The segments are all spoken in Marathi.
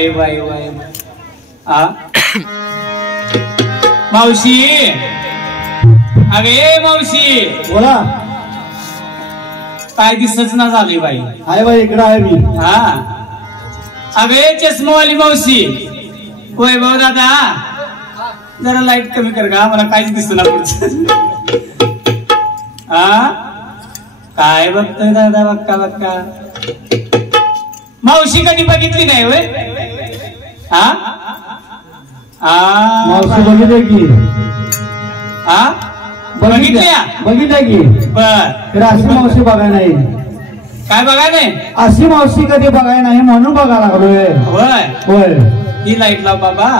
बाई बाई बाई आ मावशी अगे मावशी बोला काय दिसच ना झाली बाई आहे बाई इकडे आहे मी हा अगे चष्मावाली मावशी वैभव दादा जरा लाईट कमी कर का मला काहीच दिसत ना पुढचं हा काय बघतोय दादा बक्का बक्का मावशी कधी बघितली नाही होय हा मावशी बघितली की हा बघितल्या बघितल्या की बर अशी मावशी बघाय नाही काय बघाय नाही अशी मावशी कधी बघाय नाही म्हणून बघा लागलोय होय होय ही लाईट लाव बाबा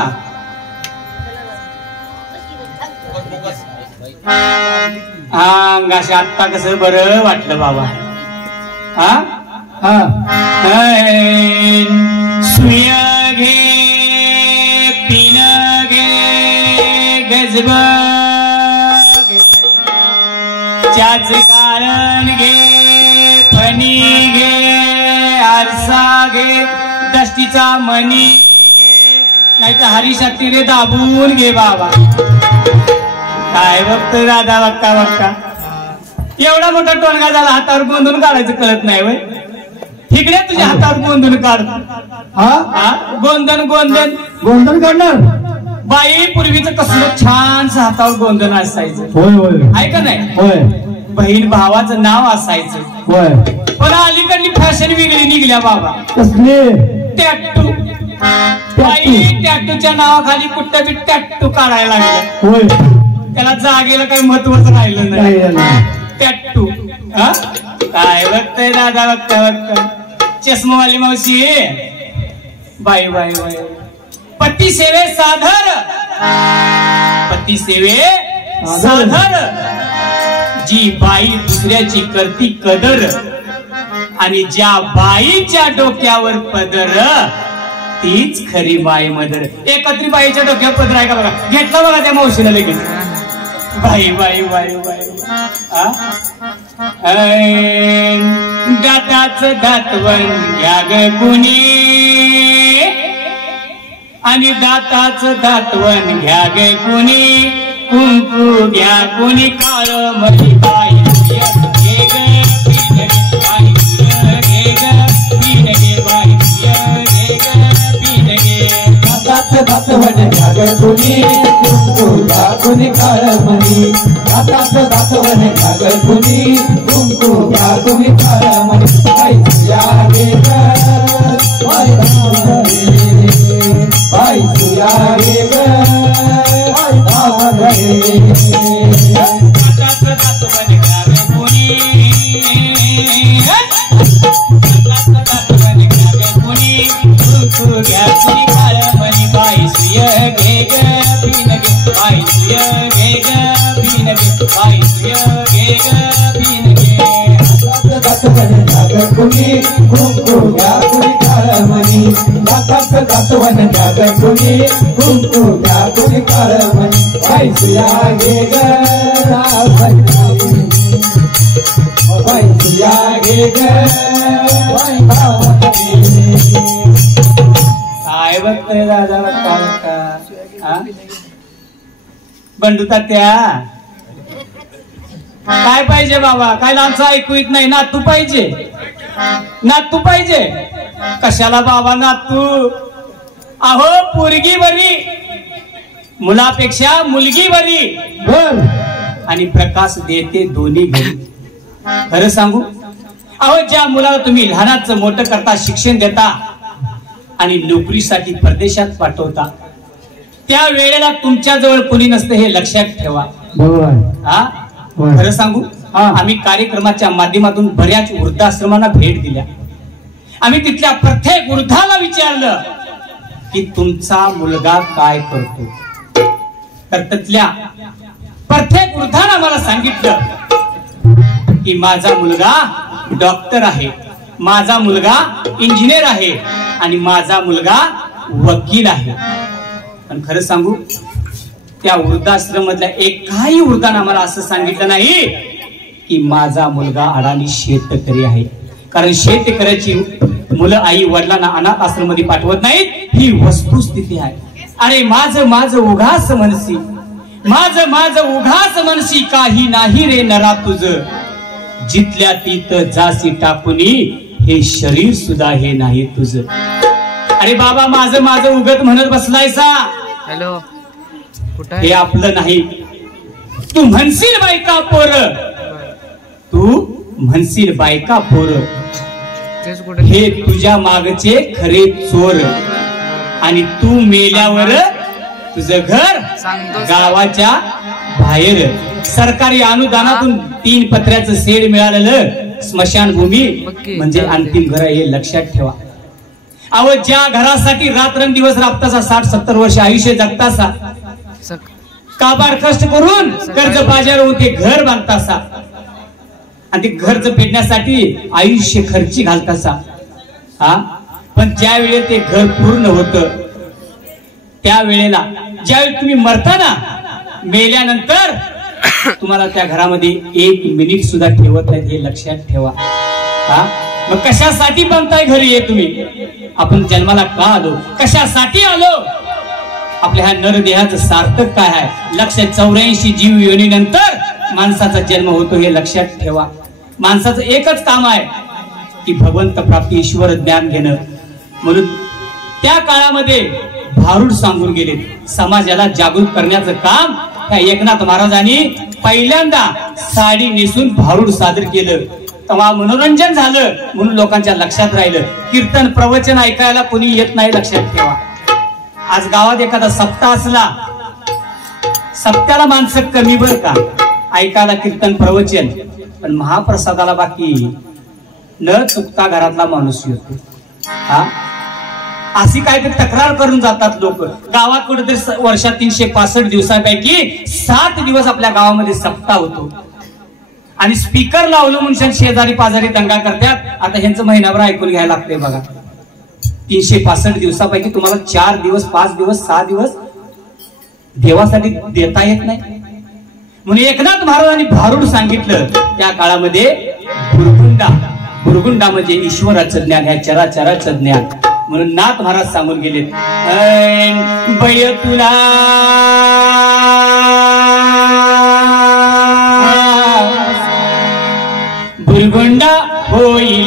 हा अंगाशी आत्ता कसं बरं वाटलं बाबा हा हा सुय घे पिन घे गजब त्याच कारण घे फणी घे आरसा घे दष्टीचा मणी घे नाही तर हरिशक्ती रे दाबून घे बाबा काय बघतोय दादा बघता बघता एवढा मोठा टोनगा झाला हातावर गोंधून काढायचं कळत नाही वय ठिकड्या तुझ्या हातावर गोंधून काढ हा गोंधन गोंधन गोंधन काढणार बाई पूर्वीचं कसलं छानस हातावर गोंधन असायचं होय होय आहे का नाही होय बहीण भावाचं नाव असायचं होय पण अलीकडली फॅशन वेगळी निघल्या बाबा कसली टॅटू बाई टॅटूच्या नावाखाली कुठं बी टॅटू काढायला लागलं होय त्याला जागेला काही महत्वच राहिलं नाही टॅटू हा काय बघतोय दादा बघता बघता चष्मावाली मावशी बाई बाई बाई पती सेवे साधर पती सेवे साधर जी बाई दुसऱ्याची करती कदर आणि ज्या बाईच्या डोक्यावर पदर तीच खरी बाई मदर एकत्री बाईच्या डोक्यावर पदर आहे का बघा घेतला बघा त्या मावशीला लगेच बाई बाई बाई बाई दाताच दातवन घ्या ग कुणी आणि दाताच दातवन घ्या ग कुणी कुंकू घ्या कुणी काळ मली बाई घे ग पिन बाई घे ग पिन घे बाई घे ग पिन घे दाताच दातवन घ्या ग कुणी कुंकू घ्या कुणी काळ मणी दाताच दातवन घ्या ग कुणी कुंकू घ्या कुणी काळ मणी बाई तुया गे ग बाई बाई तुया गे ग दाताच दातवन घ्या ग कुणी दाताच दातवन घ्या ग कुणी कुंकू घ्या कुणी काळ मणी बाई सुय घे ग पिन घे बाई सुय घे ग पिन घे बाई सुय घे ग पिन घे दातवन घ्या ग कुणी कुंकू घ्या कुणी काळ मणी दाताच दातवन घ्या ग कुणी कुंकू घ्या कुणी काळ मणी बाई सुया गे ग बाई सुया गे ग काय बघतोय दादा बघता बघता बंडू तात्या काय पाहिजे बाबा काय लांबचं ऐकू येत नाही नातू पाहिजे नातू पाहिजे कशाला बाबा नातू अहो पोरगी बरी मुलापेक्षा मुलगी बरी बर आणि प्रकाश देते दोन्ही घरी खरं सांगू अहो ज्या मुलाला तुम्ही लहानाचं मोठं करता शिक्षण देता आणि नोकरीसाठी परदेशात पाठवता त्या वेळेला तुमच्या जवळ कोणी नसतं हे लक्षात ठेवा बरोबर हा खरं सांगू आम्ही कार्यक्रमाच्या माध्यमातून बऱ्याच वृद्धाश्रमांना भेट दिल्या आम्ही तिथल्या प्रत्येक वृद्धाला विचारलं की तुमचा मुलगा काय करतो तर तिथल्या प्रत्येक वृद्धानं मला सांगितलं की माझा मुलगा डॉक्टर आहे माझा मुलगा इंजिनियर आहे आणि माझा मुलगा वकील आहे पण खरं सांगू त्या वृद्धाश्रमातल्या एकाही वृद्धानं मला असं सांगितलं नाही की माझा मुलगा अडाणी शेतकरी आहे कारण शेतकऱ्याची मुलं आई वडिलांना अनाथ आश्रममध्ये पाठवत नाहीत, ही वस्तुस्थिती आहे. आणि माझं उघास म्हणसी, माझं उघास म्हणसी, काही नाही रे नरा तुझं, जिथल्या तिथं जासी टाकुनी, हे शरीर सुद्धा हे नाही तुझं. अरे बाबा माझं उगत म्हणत बसलायसा, हॅलो हे आपलं नाही. तू म्हणशील बायका पोर, तू म्हणशील बायका पोर, हे तुझ्या मागचे खरे चोर. आणि तू मेल्यावर तुझं घर गावाच्या बाहेर. सरकारी अनुदानातून 3 पत्र्याचं शेड मिळालेलं स्मशानभूमी म्हणजे अंतिम घर, हे लक्षात ठेवा. अहो ज्या घरासाठी रात्रंदिवस राबतासा, 60-70 वर्ष आयुष्य जगतासा, काबाड कष्ट करून कर्ज बाजार होते घर बांधतासा, आणि ते कर्ज फेडण्यासाठी आयुष्य खर्ची घालतासा. हा पण ज्या वेळेला ते घर पूर्ण होतं, त्या वेळेला ज्यावेळी तुम्ही मरता ना, मेल्यानंतर तुम्हाला त्या घरामध्ये 1 मिनिट सुद्धा ठेवत नाहीत, हे लक्षात ठेवा. हा मग कशासाठी बनताय घरी हे तुम्ही? आपण जन्माला का आलो, कशासाठी आलो? आपल्या ह्या नरदेहाचं सार्थक काय आहे? 184 जीव योनीनंतर माणसाचा जन्म होतो, हे लक्षात ठेवा. माणसाचं एकच काम आहे की भगवंत प्राप्ती, ईश्वर ज्ञान घेणं. म्हणून त्या काळामध्ये भारूड सांगून गेले. समाजाला जागृत करण्याचं काम त्या एकनाथ महाराजांनी पहिल्यांदा साडी नेसून भारूड सादर केलं. तेव्हा मनोरंजन झालं, म्हणून लोकांच्या लक्षात राहिलं. कीर्तन प्रवचन ऐकायला कोणी येत नाही, लक्षात ठेवा. आज गावात एखादा सप्ताह असला, सप्त्याला माणसं कमी बर का ऐकायला कीर्तन प्रवचन, पण महाप्रसादाला बाकी न चुकता घरातला माणूस येतो. हा अशी काहीतरी तक्रार करून जातात लोक. गावात कुठेतरी वर्षात 365 दिवसांपैकी 7 दिवस आपल्या गावामध्ये सप्ताह होतो, आणि स्पीकर लावलं म्हणून शेजारी पाजारी दंगा करतात. आता ह्यांचं महिनाभर ऐकून घ्यायला लागतंय बघा. 365 दिवसापैकी तुम्हाला 4 दिवस, 5 दिवस, 6 दिवस देवासाठी देता येत नाही. म्हणून एकनाथ महाराजांनी भारूड सांगितलं. त्या काळामध्ये बुरगुंडा म्हणजे ईश्वराचं ज्ञान, ह्या चराचराचं ज्ञान. म्हणून नाथ महाराज सांगून गेले, बय तुला बुरगुंडा होईल,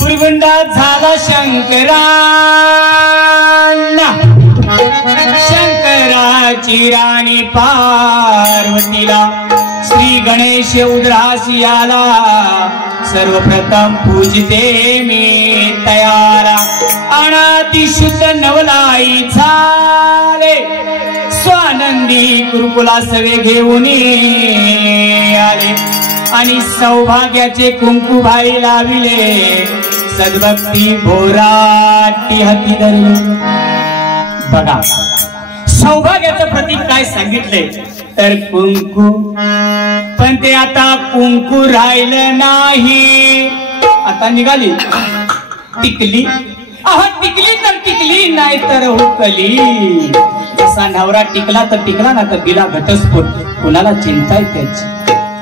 बुरगुंडा झाला शंकरांना, शंकराची राणी पार्वतीला श्री गणेश उद्रासी आला, सर्वप्रथम पूजते मी तयारा. अनादी शुद्ध नवलाई झाले, स्वानंदी गुरुकुला सवे घेऊन आले, आणि सौभाग्याचे कुंकू भाई लाविले, सद्भक्ती भोराटी हाती धरले. बघा सौभाग्याचं प्रतीक काय सांगितले तर कुंकू, पण ते आता कुंकू राहिलं नाही. आता निघाली टिकली. अहो टिकली तर टिकली, नाही तर हुकली. जसा नवरा टिकला तर टिकला, ना तर दिला घटस्फोट. कुणाला चिंता आहे त्याची?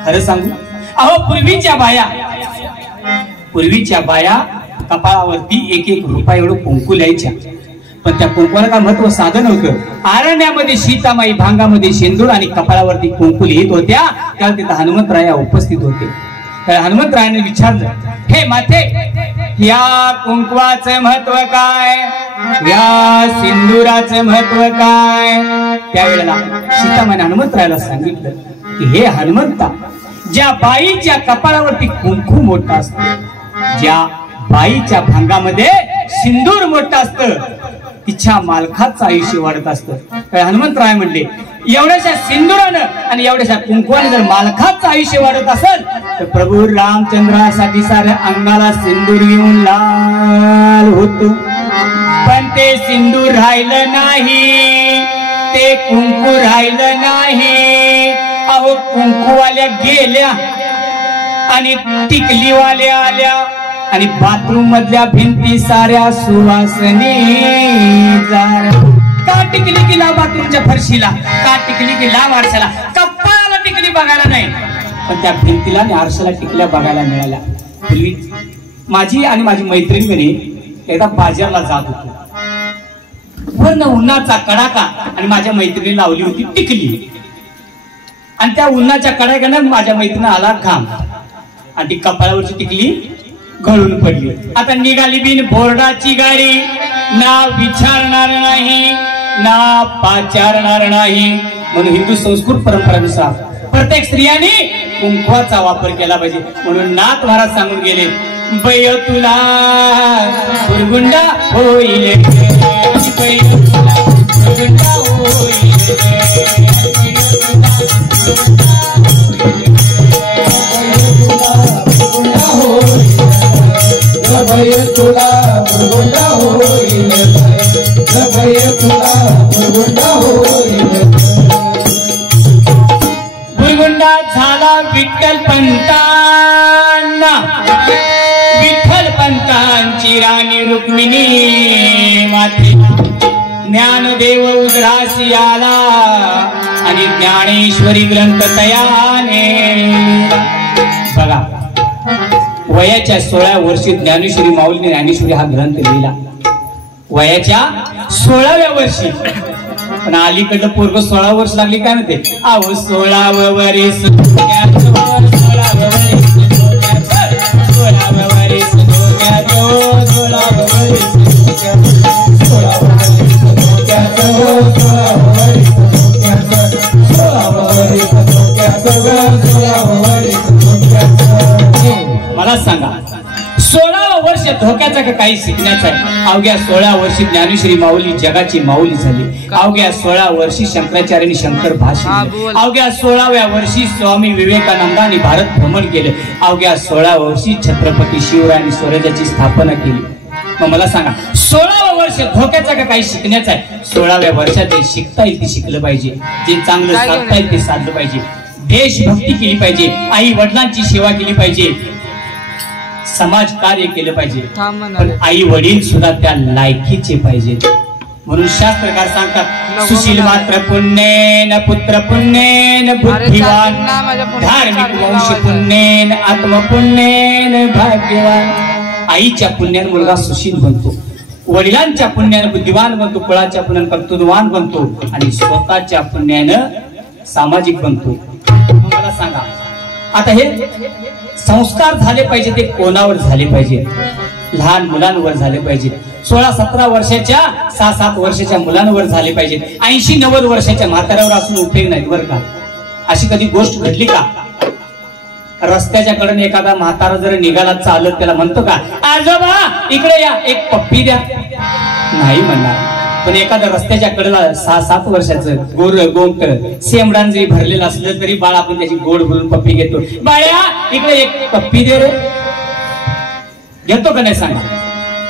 खरं सांगू, अहो पूर्वीच्या बाया कपाळावरती 1-1 रुपया एवढं कुंकू लिहायच्या. पण त्या कुंकूला काय महत्व साधन होतं. आरण्यामध्ये सीतामाई, भांगामध्ये शेंदूर आणि कपाळावरती कुंकू लिहित होत्या. तेव्हा तिथं हनुमंतराया उपस्थित होते. हनुमंतरायाने विचारलं, हे माते, या कुंकवाचं महत्व काय, या सिंदुराचं महत्व काय? त्यावेळेला सीतामाने हनुमंतरायाला सांगितलं की हे हनुमंता, ज्या बाईच्या कपाळावरती कुंकू मोठं असतं, ज्या बाईच्या भांगामध्ये सिंदूर मोठं असतं, तिच्या मालकाचं आयुष्य वाढत असतं. हनुमंतराय म्हणले, एवढ्याशा सिंदुरानं आणि एवढ्याशा कुंकवाने जर मालकाचं आयुष्य वाढत असेल तर प्रभू रामचंद्रासाठी साऱ्या अंगाला सिंदूर येऊन लाल होतो. पण ते सिंदूर राहिलं नाही, ते कुंकू राहिलं नाही. अहो कुंकूवाल्या गेल्या आणि टिकलीवाल्या आल्या आणि बाथरूम मधल्या भिंती साऱ्या सुवासनी का टिकली की ला बाथरूमच्या फरशीला, का टिकली की ला आरशाला, कप्पाला टिकली बघायला नाही, पण त्या भिंतीला आणि आरशाला टिकल्या बघायला मिळाल्या. पूर्वी माझी आणि माझी मैत्रिणी एकदा बाजारला जात होतो. पूर्ण उन्हाचा कडाका आणि माझ्या मैत्रिणी लावली होती टिकली, आणि त्या उन्हाच्या कडाक्यानं माझ्या मैत्रिणी आला घाम आणि ती कपाळावरची टिकली गळून पडली. आता निघाली बिन बोर्डाची गाडी, ना विचारणार नाही ना पाचारणार नाही. म्हणून हिंदू संस्कृत परंपरेनुसार प्रत्येक स्त्रियांनी कुंकवाचा वापर केला पाहिजे. म्हणून नाथ महाराज सांगून गेले, बय तुला गुरगुंडा होईल, बय तुला गुरगुंडा होईल, भय तुला मुरगुंडा होईल, भय तुला मुरगुंडा होईल. मुरगुंडा झाला विठ्ठल पंतांना, विठ्ठल पंतांची राणी रुक्मिणी माते. ज्ञानदेव उदरासी आला आणि ज्ञानेश्वरी ग्रंथ तयाने. बघा, वयाच्या 16व्या वर्षी ज्ञानेश्वरी माऊलीने ज्ञानेश्वरी हा ग्रंथ लिहिला. वयाच्या 16व्या वर्षी. पण अलीकडलं पोरग 16 वर्ष लागली काय म्हणते, अहो 16वं वर्ष 16वं मला सांगा, 16 वर्ष धोक्याचा का काही शिकण्याचा आहे? अवघ्या 16 वर्षी ज्ञानेश्वरी माऊली जगाची माऊली झाली. अवघ्या 16 वर्षी शंकराचार्यांनी शंकर भाषण, अवघ्या 16व्या वर्षी स्वामी विवेकानंदांनी भारत भ्रमण केले. अवघ्या 16 वर्षी छत्रपती शिवरायांनी स्वराज्याची स्थापना केली. मग मला सांगा, 16वं वर्ष धोक्याचा का काही शिकण्याचा आहे? 16व्या वर्षात जे शिकता येईल ते शिकलं पाहिजे, जे चांगलं साधता येईल ते साधलं पाहिजे, देशभक्ती केली पाहिजे, आई वडिलांची सेवा केली पाहिजे, समाज कार्य केलं पाहिजे. पण आई वडील सुद्धा त्या लायकीचे पाहिजे. म्हणून शास्त्रकार सांगतात, सुशील मात्र पुण्येन पुत्र पुण्येन बुद्धिवान, धार्मिक वंश पुण्येन आत्मपुण्येन भाग्यवान. आईच्या पुण्याने मुलगा सुशील बनतो, वडिलांच्या पुण्याने बुद्धिवान बनतो, कुळाच्या पुण्याने कर्तृत्ववान बनतो आणि स्वतःच्या पुण्यानं सामाजिक बनतो. मला सांगा, आता हे संस्कार झाले पाहिजे ते कोणावर झाले पाहिजे? लहान मुलांवर झाले पाहिजे. 16-17 वर्षाच्या 6-7 वर्षाच्या मुलांवर झाले पाहिजेत. 80-90 वर्षाच्या म्हाताऱ्यावर असून उपयोग नाही बरं का. अशी कधी गोष्ट घडली का? रस्त्याच्या कडे एखादा म्हातारा जर निघाला चालत, त्याला म्हणतो का, आजोबा इकडे या, एक पप्पी द्या? नाही म्हणणार. पण एखाद्या रस्त्याच्या कडेला 6-7 वर्षाचं गोर गोंट सेमडान जरी भरलेलं असलं तरी बाळ आपण त्याची गोड भरून पप्पी घेतो. बाळ्या इकडे एक पप्पी दे रे, घेतो का नाही सांगा?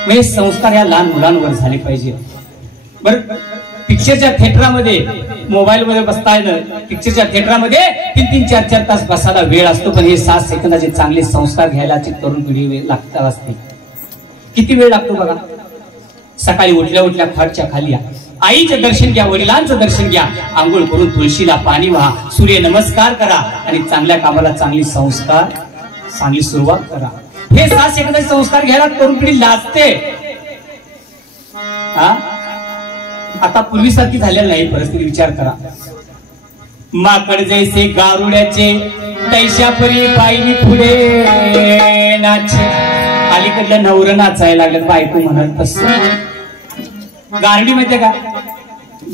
म्हणजे संस्कार या लहान मुलांवर झाले पाहिजे. बर, पिक्चरच्या थिएटरमध्ये मोबाईल मध्ये बसता येणं, पिक्चरच्या थिएटरमध्ये 3-3, 4-4 तास बसायला वेळ असतो, पण हे 7 सेकंदाचे चांगले संस्कार घ्यायला तरुण पिढी लागतात असते. किती वेळ लागतो बघा. सकाळी उठल्या उठल्या खाटच्या खाली या, आईचं दर्शन घ्या, वडिलांचं दर्शन घ्या, आंघोळ करून तुळशीला पाणी वाहा, सूर्य नमस्कार करा आणि चांगल्या कामाला चांगली संस्कार, चांगली सुरुवात करा. हे 7 सेकंदाचे संस्कार घ्यायला तरुण पिढी लाजते. आता पूर्वीसारखी झालेली नाही परिस्थिती. विचार करा, माकड जैसे गारुड्याचे तैशा परी बाईनी पुढे नाच. अलीकडलं नवरं नाचायला लागलं, बायको म्हणत तसं. गारडी माहितीये का?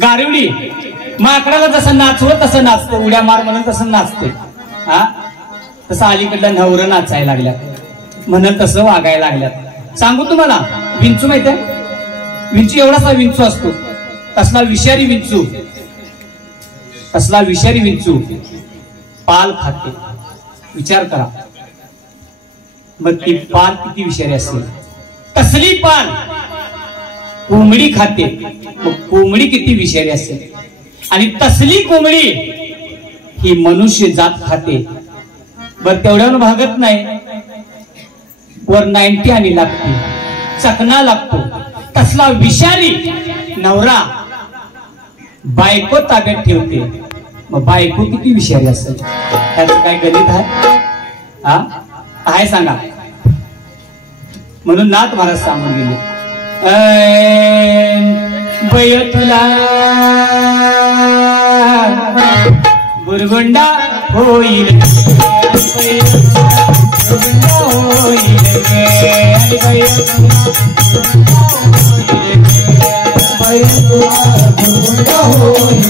गारवडी माकडाला जसं नाचवत तसं नाचतं, उड्या मार म्हणून तसं नाचते. हा तसं अलीकडलं नवरं नाचायला लागल्या, म्हणत तसं वागायला लागल्यात. सांगू तुम्हाला, विंचू माहितीये? विंचू एवढासा विंचू असतो, तसला विषारी विंचू, तसला विषारी विंचू पाल खाते. विचार करा मग ती पाल किती विषारी असेल. तसली पाल कोंबडी खाते, मग कोंबडी किती विषारी असेल. आणि तसली कोंबडी ही मनुष्य जात खाते. बर तेवढ्यावर भागत नाही, वर 90 आणि लागते, चकना लागतो. तसला विषारी नवरा बायको ताब्यात ठेवते, मग बायको किती विषारी असेल. त्याचं काय गणित आहे? हा आहे सांगा. म्हणून नाथ महाराज सांगून गेले, बय तुला गुरगुंडा होईल, गुरगुंडा होईल, गुरगुंडा होईल,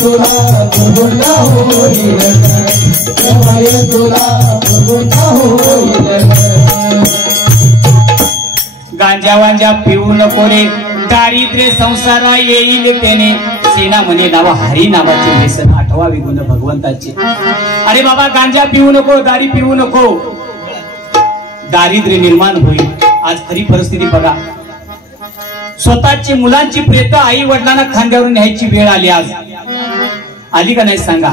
तुला गुरगुंडा होईल, तुला गुरगुंडा होईल. गांजा वांजा पिऊ नको रे, दारिद्र्य संसारा येईल त्याने. सेना म्हणे नावा हरी नावाचे व्यसन, 8वा गुण भगवंताचे. अरे बाबा गांजा पिऊ नको, दारी पिऊ नको, दारिद्र्य निर्माण होईल. आज खरी परिस्थिती बघा, स्वतःची मुलांची प्रेत आई वडिलांना खांद्यावरून न्यायची वेळ आली. आज आली का नाही सांगा.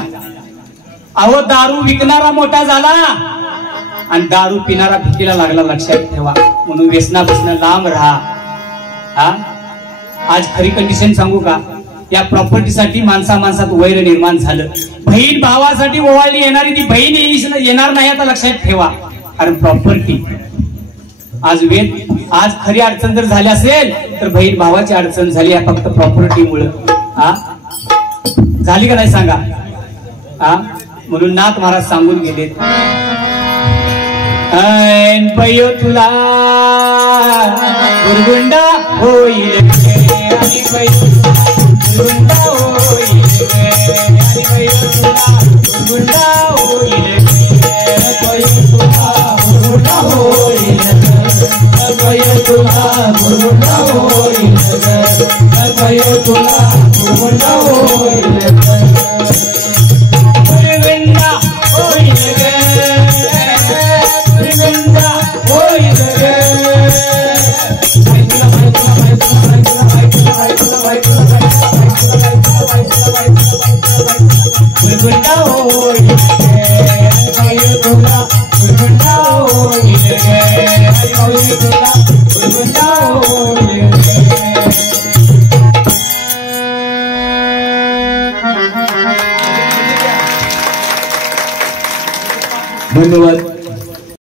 अहो दारू विकणारा मोठा झाला आणि दारू पिणारा भीतीला लागला, लक्षात ठेवा. म्हणून व्यसनापासून लांब राहा. हा आज खरी कंडिशन सांगू का, या प्रॉपर्टीसाठी माणसात वैर निर्माण झालं. बहीण भावासाठी ओवाळली येणारी ती बहीण येणार नाही, आता लक्षात ठेवा. कारण प्रॉपर्टी आज आज खरी अडचण जर झाली असेल तर बहीण भावाची अडचण झाली आहे फक्त प्रॉपर्टीमुळे. हा झाली का नाही सांगा. हा म्हणून नाथ महाराज सांगून गेले, बय तुला गुरगुंडा होईल, आणि बय गुरगुंडा होईल, आणि बय तुला गुरगुंडा होईल, बय तुला गुरगुंडा होईल, बय तुला गुरगुंडा होईल, बय तुला गुरगुंडा होईल, गुरगुंडा होईल, गुरगुंडा होईल, गुरगुंडा होईल, गुरगुंडा होईल,